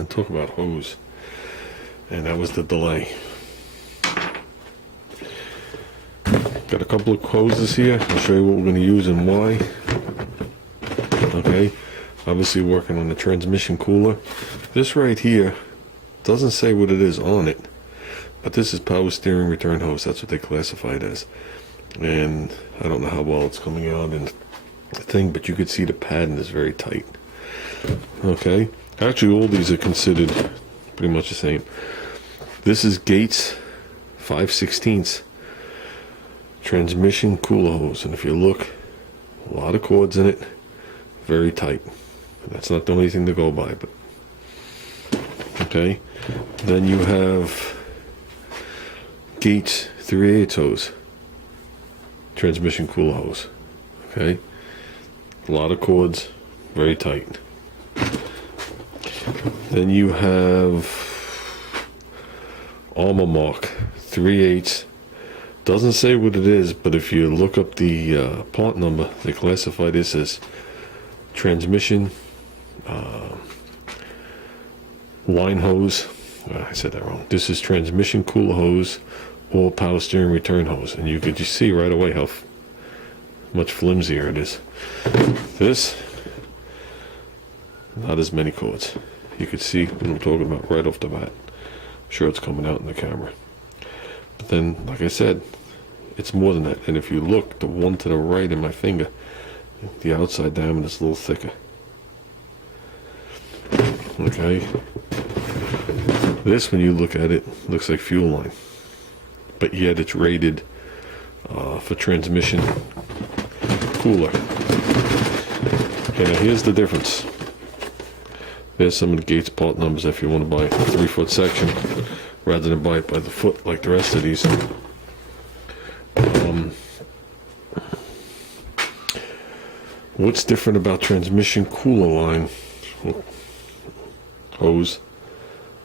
and talk about hose. And that was the delay. Got a couple of hoses here. I'll show you what we're going to use and why. Okay, obviously working on the transmission cooler. This right here doesn't say what it is on it, but this is power steering return hose. That's what they classify it as. And I don't know how well it's coming out in the thing, but you could see the padding is very tight. Okay, actually all these are considered pretty much the same. This is Gates 5/16 transmission cooler hose, and if you look, a lot of cords in it, very tight. That's not the only thing to go by, but okay. Then you have Gates 3/8 hose, transmission cooler hose. Okay, a lot of cords, very tight. Then you have Armor Mark 3/8. Doesn't say what it is, but if you look up the part number, they classify this as transmission line hose. I said that wrong. This is transmission cooler hose or power steering return hose, and you could just see right away how much flimsier it is. This, not as many cords. You could see what I'm talking about right off the bat. I'm sure it's coming out in the camera. But then, like I said, it's more than that. And if you look, the one to the right in my finger, the outside diameter is a little thicker. Okay. This, when you look at it, looks like fuel line. But yet it's rated for transmission cooler. Okay, now here's the difference. There's some of the Gates part numbers if you want to buy a 3-foot section rather than buy it by the foot like the rest of these. What's different about transmission cooler line hose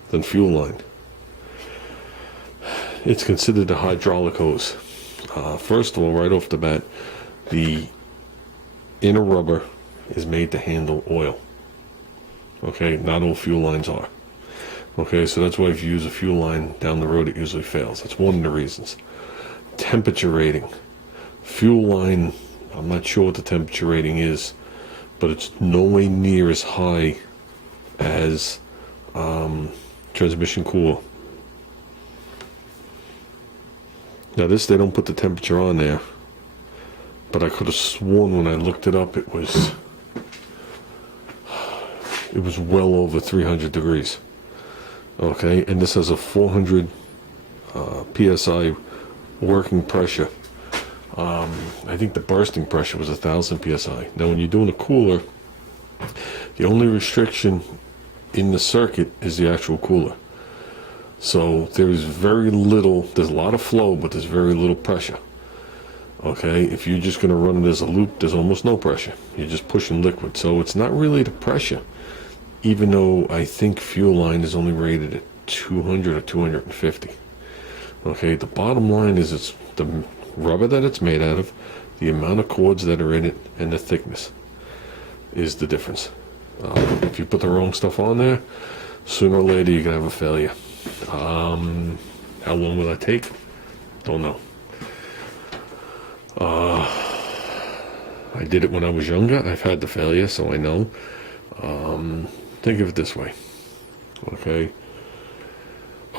than fuel line? It's considered a hydraulic hose. First of all, right off the bat, the inner rubber is made to handle oil. Okay, not all fuel lines are. Okay, so that's why if you use a fuel line down the road, it usually fails. That's one of the reasons. Temperature rating. Fuel line, I'm not sure what the temperature rating is, but it's no way near as high as transmission cooler. Now this, they don't put the temperature on there, but I could have sworn when I looked it up, it was well over 300 degrees. Okay, and this has a 400 psi working pressure. I think the bursting pressure was 1,000 psi. Now when you're doing a cooler, the only restriction in the circuit is the actual cooler. So there's very little, there's a lot of flow, but there's very little pressure. Okay, if you're just going to run it as a loop, there's almost no pressure. You're just pushing liquid. So it's not really the pressure, even though I think fuel line is only rated at 200 or 250. Okay, the bottom line is it's the rubber that it's made out of, the amount of cords that are in it, and the thickness is the difference. If you put the wrong stuff on there, sooner or later you're going to have a failure. How long will that take? Don't know. I did it when I was younger. I've had the failure, so I know. Think of it this way. Okay.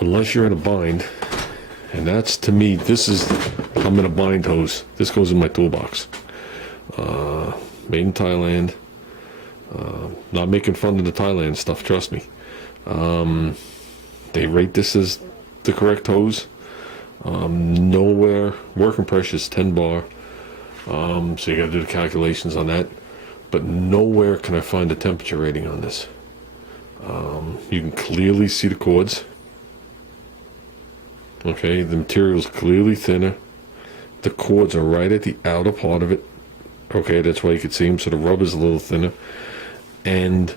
Unless you're in a bind, and that's, to me, this is, I'm in a bind hose. This goes in my toolbox. Made in Thailand. Not making fun of the Thailand stuff, trust me. They rate this as the correct hose. Nowhere, working pressure is 10 bar. So you gotta do the calculations on that. But nowhere can I find a temperature rating on this. You can clearly see the cords. Okay, the material is clearly thinner. The cords are right at the outer part of it. Okay, that's why you can see them. So the rubber's a little thinner. And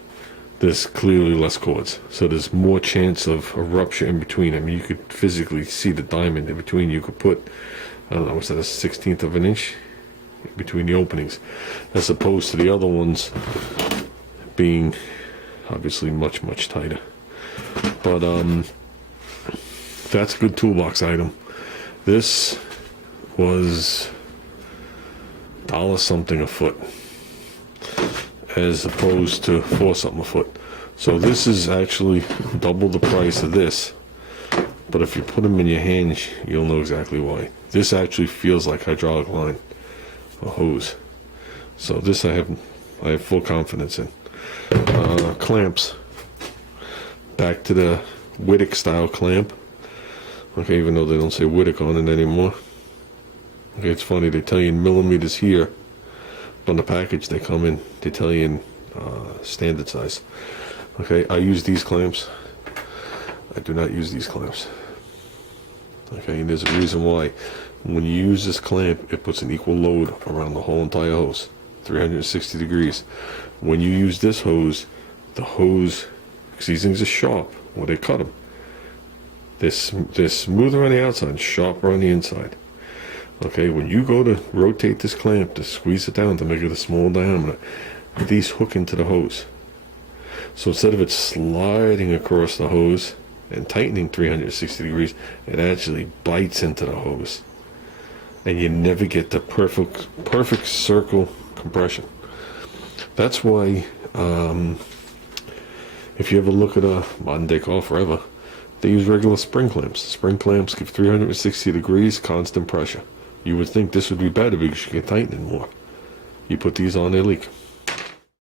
there's clearly less cords. So there's more chance of a rupture in between. I mean, you could physically see the diamond in between. You could put, I don't know, what's that, a 1/16 of an inch in between the openings, as opposed to the other ones being obviously much, much tighter. But that's a good toolbox item. This was $1 something a foot, as opposed to $4 something a foot. So this is actually double the price of this. But if you put them in your hands, you'll know exactly why. This actually feels like hydraulic line, a hose. So this I have full confidence in. Clamps. Back to the Whittick style clamp. Okay, even though they don't say Whittick on it anymore. Okay, it's funny, they tell you in millimeters here. On the package they come in, they tell you in standard size. Okay, I use these clamps. I do not use these clamps. Okay, and there's a reason why. When you use this clamp, it puts an equal load around the whole entire hose, 360 degrees. When you use this hose, the hose, because these things are sharp when they cut them, they're smoother on the outside and sharper on the inside. Okay, when you go to rotate this clamp to squeeze it down to make it a small diameter, these hook into the hose. So instead of it sliding across the hose and tightening 360 degrees, it actually bites into the hose. And you never get the perfect circle compression. That's why, if you ever look at a modern day car forever, they use regular spring clamps. Spring clamps give 360 degrees constant pressure. You would think this would be better because you can tighten it more. You put these on, they leak.